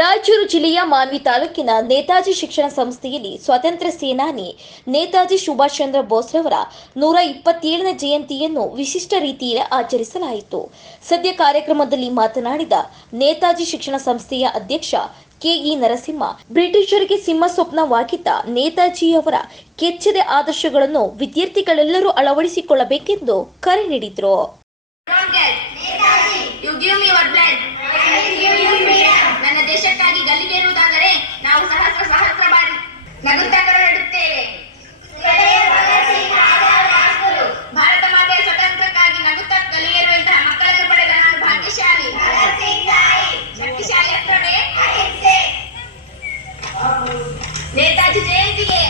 ರಾಯಚೂರು ಜಿಲ್ಲೆಯ ಮಾನ್ವಿ ತಾಲೂಕಿನ ನೇತಾಜಿ ಶಿಕ್ಷಣ ಸಂಸ್ಥೆಯಲ್ಲಿ ಸ್ವಾತಂತ್ರ್ಯ ಸೇನಾನಿ ನೇತಾಜಿ ಸುಭಾಷ್ ಚಂದ್ರ ಬೋಸ್ರವರ 127ನೇ ಜಯಂತಿಯನ್ನು ವಿಶಿಷ್ಟ ರೀತಿಯಲ್ಲಿ ಆಚರಿಸಲಾಯಿತು. ಸದ್ಯ ಕಾರ್ಯಕ್ರಮದಲ್ಲಿ ಮಾತನಾಡಿದ ನೇತಾಜಿ ಶಿಕ್ಷಣ ಸಂಸ್ಥೆಯ ಅಧ್ಯಕ್ಷ ಕೆಇ ನರಸಿಂಹ, ಬ್ರಿಟಿಷರಿಗೆ ಸಿಂಹ ಸ್ವಪ್ನವಾಗಿದ್ದ ನೇತಾಜಿಯವರ ಕೆಚ್ಚೆದೆ ಆದರ್ಶಗಳನ್ನು ವಿದ್ಯಾರ್ಥಿಗಳೆಲ್ಲರೂ ಅಳವಡಿಸಿಕೊಳ್ಳಬೇಕೆಂದು ಕರೆ ನೀಡಿದರು. ನನ್ನ ದೇಶಕ್ಕಾಗಿ ಗಲ್ಲಿಗೇರುವುದಾದರೆ ನಾವು ಸಹಸ್ರ ಬಾರಿ ನಗುತ್ತಾ ಕರೆಯಿಡುತ್ತೇವೆ. ಭಾರತ ಮಾತೆಯ ಸ್ವತಂತ್ರಕ್ಕಾಗಿ ನಗುತ್ತಾ ಗಲ್ಲಿಗೇರುವಂತಹ ಮಕ್ಕಳನ್ನು ಪಡೆದ ನಾನು ಭಾಗ್ಯಶಾಲಿ. ಶಕ್ತಿಶಾಲಿ ಅರ್ಥವೇ ನೇತಾಜಿ ಜಯಂತಿಗೆ.